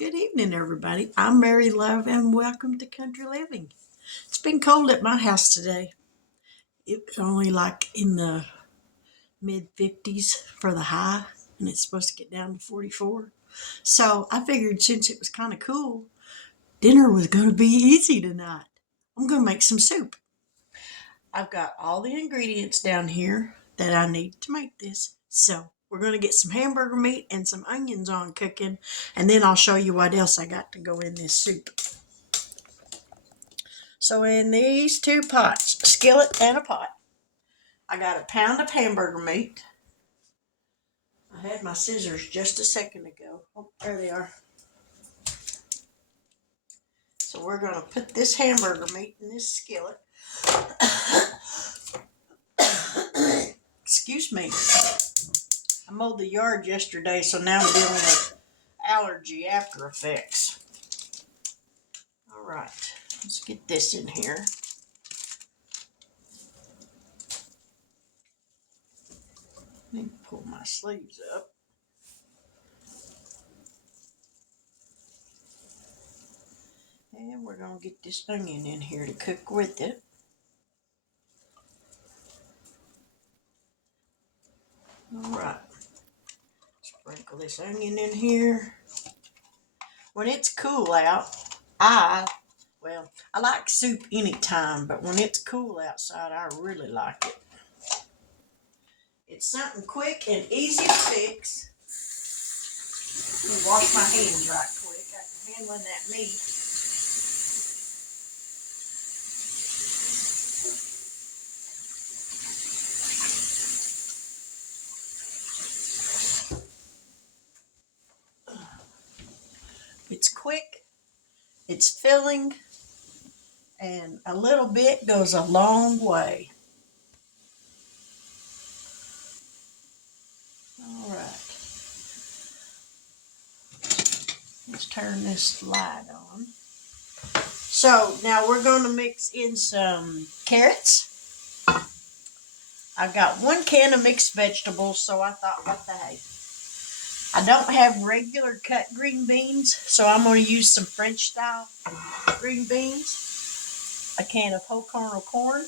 Good evening, everybody. I'm Mary Love, and welcome to Country Living. It's been cold at my house today. It was only like in the mid 50s for the high, and it's supposed to get down to 44. So I figured since it was kind of cool, dinner was going to be easy tonight. I'm going to make some soup. I've got all the ingredients down here that I need to make this. So we're going to get some hamburger meat and some onions on cooking, and then I'll show you what else I got to go in this soup. So in these two pots, a skillet and a pot, I got a pound of hamburger meat. I had my scissors just a second ago. Oh, there they are. So we're going to put this hamburger meat in this skillet. Excuse me. I mowed the yard yesterday, so now I'm dealing with allergy after effects. All right, let's get this in here. Let me pull my sleeves up. And we're going to get this onion in here to cook with it. All right. Sprinkle this onion in here. When it's cool out, I like soup anytime, but when it's cool outside, I really like it. It's something quick and easy to fix. Let me wash my hands right quick after handling that meat. It's quick, it's filling, and a little bit goes a long way. All right. Let's turn this light on. So now we're going to mix in some carrots. I've got 1 can of mixed vegetables, so I thought, what the heck. I don't have regular cut green beans, so I'm going to use some French style green beans, a can of whole kernel corn,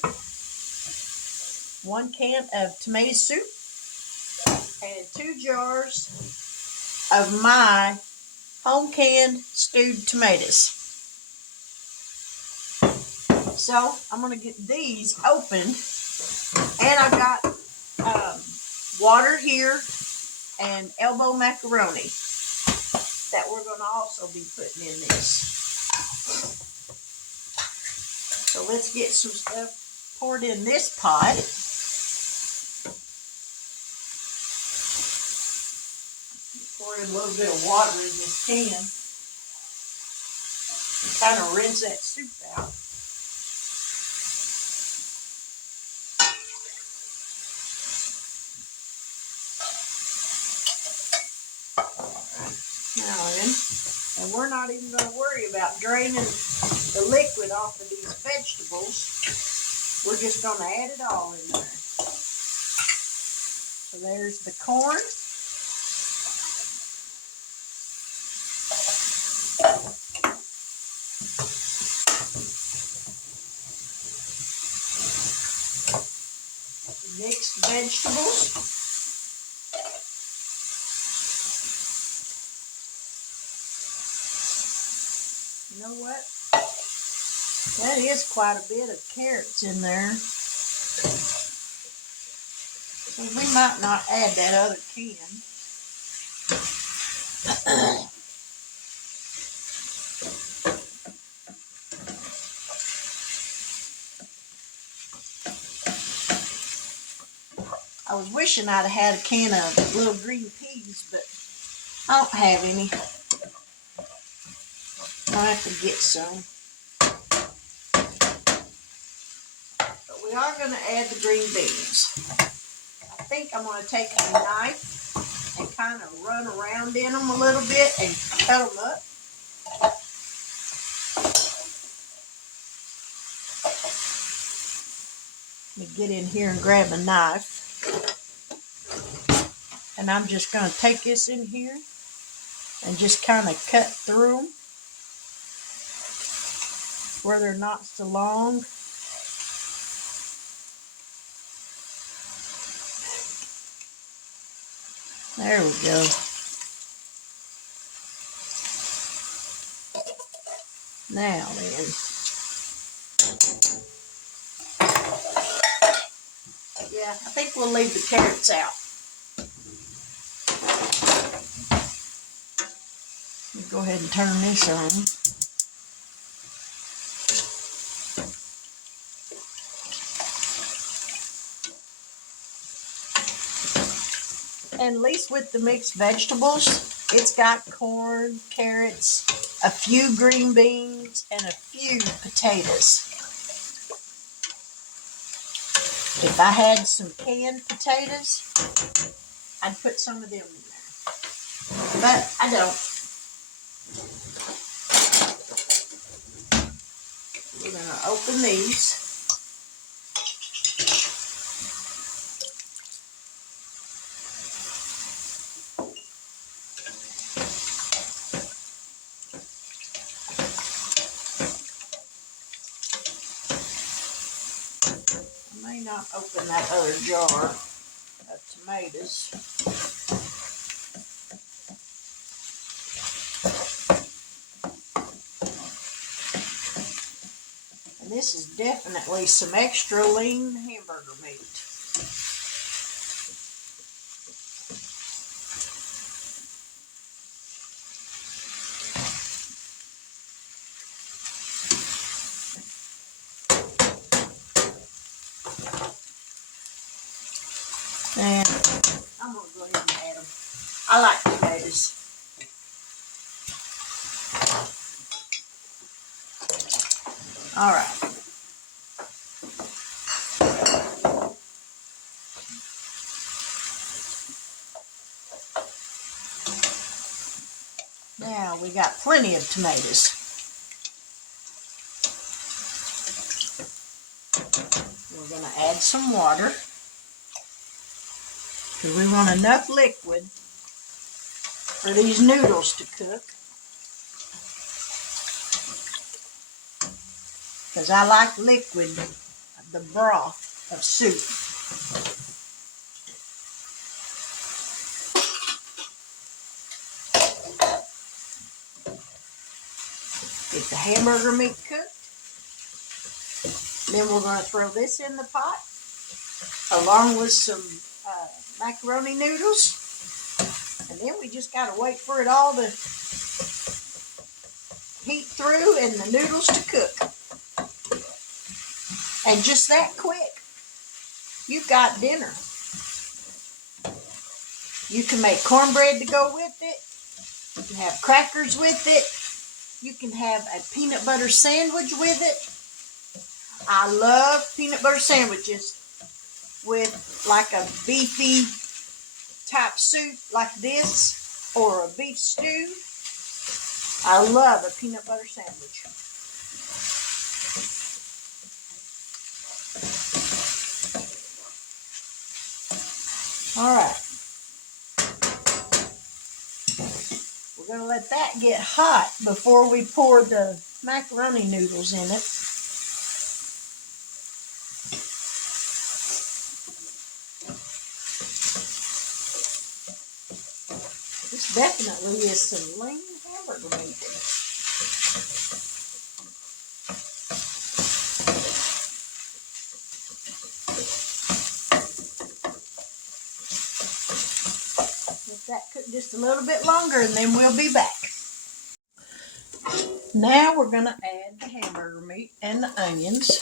1 can of tomato soup, and 2 jars of my home canned stewed tomatoes. So I'm going to get these open, and I've got water here and elbow macaroni that we're going to also be putting in this. So let's get some stuff poured in this pot. Pour in a little bit of water in this can. And kind of rinse that soup out. Now then, and we're not even going to worry about draining the liquid off of these vegetables. We're just going to add it all in there. So there's the corn. Mixed vegetables. You know what? That is quite a bit of carrots in there. So we might not add that other can. I was wishing I'd have had a can of little green peas, but I don't have any. I'll have to get some. But we are going to add the green beans. I think I'm going to take a knife and kind of run around in them a little bit and cut them up. Let me get in here and grab a knife. And I'm just going to take this in here and just kind of cut through them where they're not so long. There we go. Now then, yeah, I think we'll leave the carrots out. Go ahead and turn this on. And at least with the mixed vegetables, it's got corn, carrots, a few green beans, and a few potatoes. If I had some canned potatoes, I'd put some of them in there. But I don't. We're going to open these. I may not open that other jar of tomatoes. And this is definitely some extra lean hamburger meat. And I'm going to go ahead and add them. I like tomatoes. All right. Now we got plenty of tomatoes. We're going to add some water because we want enough liquid for these noodles to cook. Because I like liquid, the broth of soup. Get the hamburger meat cooked. Then we're going to throw this in the pot along with some macaroni noodles. And then we just got to wait for it all to heat through and the noodles to cook. And just that quick, you've got dinner. You can make cornbread to go with it. You can have crackers with it. You can have a peanut butter sandwich with it. I love peanut butter sandwiches with like a beefy type soup like this or a beef stew. I love a peanut butter sandwich. All right. We're going to let that get hot before we pour the macaroni noodles in it. This definitely is some lean hamburger meat. Let that cook just a little bit longer and then we'll be back. Now we're going to add the hamburger meat and the onions.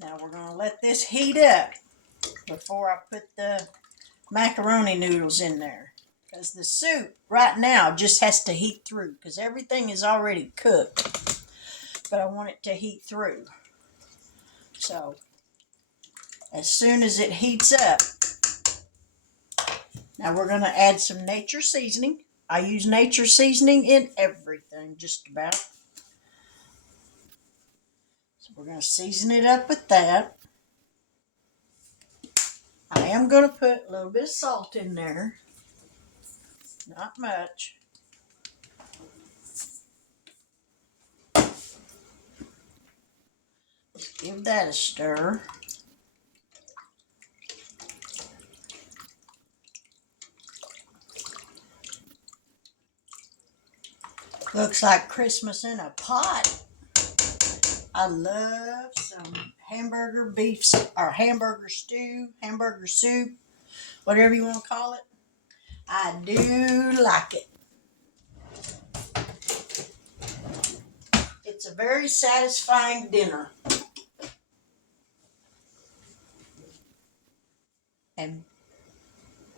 Now we're going to let this heat up before I put the macaroni noodles in there. Because the soup right now just has to heat through because everything is already cooked. But I want it to heat through. So as soon as it heats up, Now we're going to add some nature seasoning. I use nature seasoning in everything, just about. So we're going to season it up with that. I am going to put a little bit of salt in there. Not much. Give that a stir. Looks like Christmas in a pot. I love some hamburger beef or hamburger stew, hamburger soup, whatever you want to call it. I do like it. It's a very satisfying dinner. And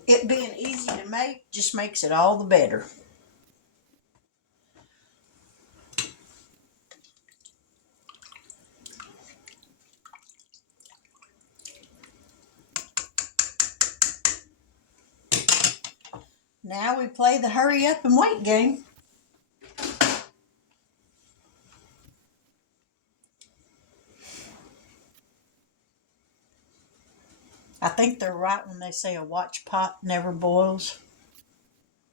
it being easy to make just makes it all the better. Now we play the hurry up and wait game. I think they're right when they say a watch pot never boils.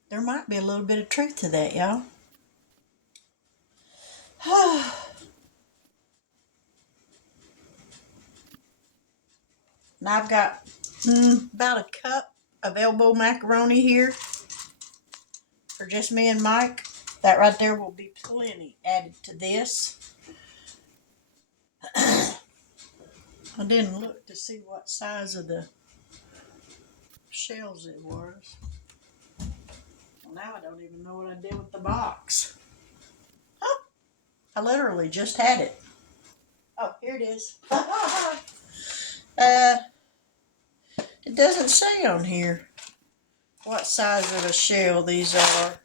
There might be a little bit of truth to that, y'all. Now I've got about a cup of elbow macaroni here for just me and Mike. That right there will be plenty added to this. I didn't look to see what size of the shells it was. Well, now I don't even know what I did with the box. Oh, I literally just had it. Oh, here it is. It doesn't say on here what size of a shell these are.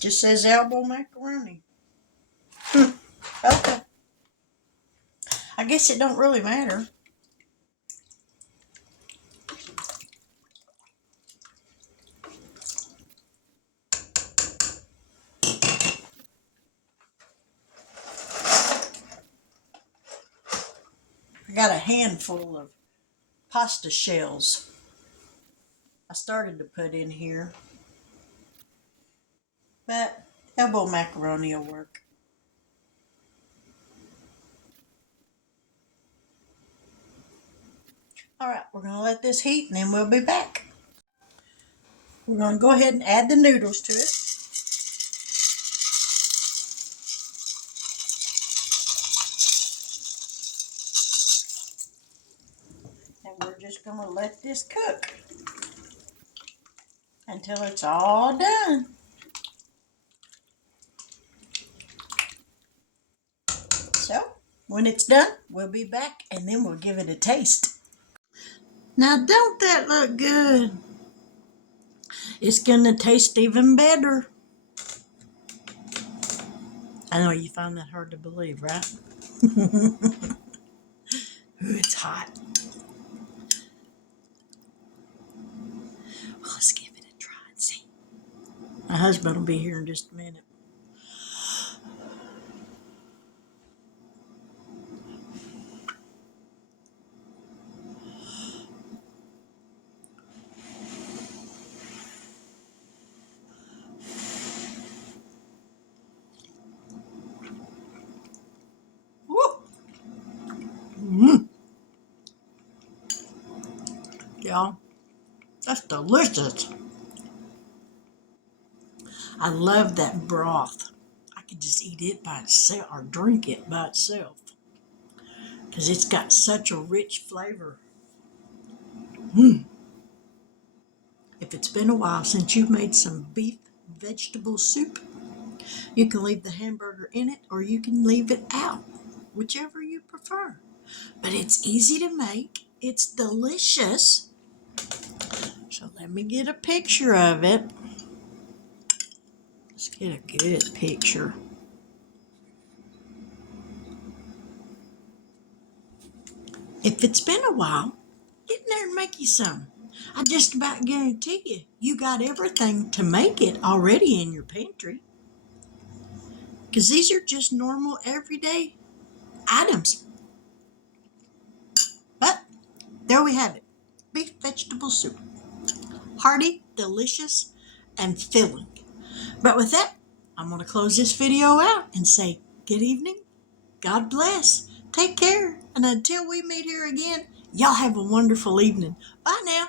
Just says elbow macaroni. Okay. I guess it don't really matter. I got a handful of pasta shells I started to put in here, but elbow macaroni will work. All right, we're going to let this heat and then we'll be back. We're going to go ahead and add the noodles to it. And we're just going to let this cook until it's all done. So, when it's done, we'll be back and then we'll give it a taste. Now, don't that look good? It's going to taste even better. I know you find that hard to believe, right? Ooh, it's hot. Well, let's give it a try and see. My husband will be here in just a minute. Y'all, that's delicious. I love that broth. I could just eat it by itself or drink it by itself because it's got such a rich flavor. If it's been a while since you've made some beef vegetable soup, you can leave the hamburger in it or you can leave it out, whichever you prefer. But it's easy to make. It's delicious. So let me get a picture of it. Let's get a good picture. If it's been a while, get in there and make you some. I just about guarantee you got everything to make it already in your pantry. Because these are just normal, everyday items. But there we have it. Beef vegetable soup. Hearty, delicious, and filling. But with that, I'm going to close this video out and say good evening, God bless, take care, and until we meet here again, y'all have a wonderful evening. Bye now.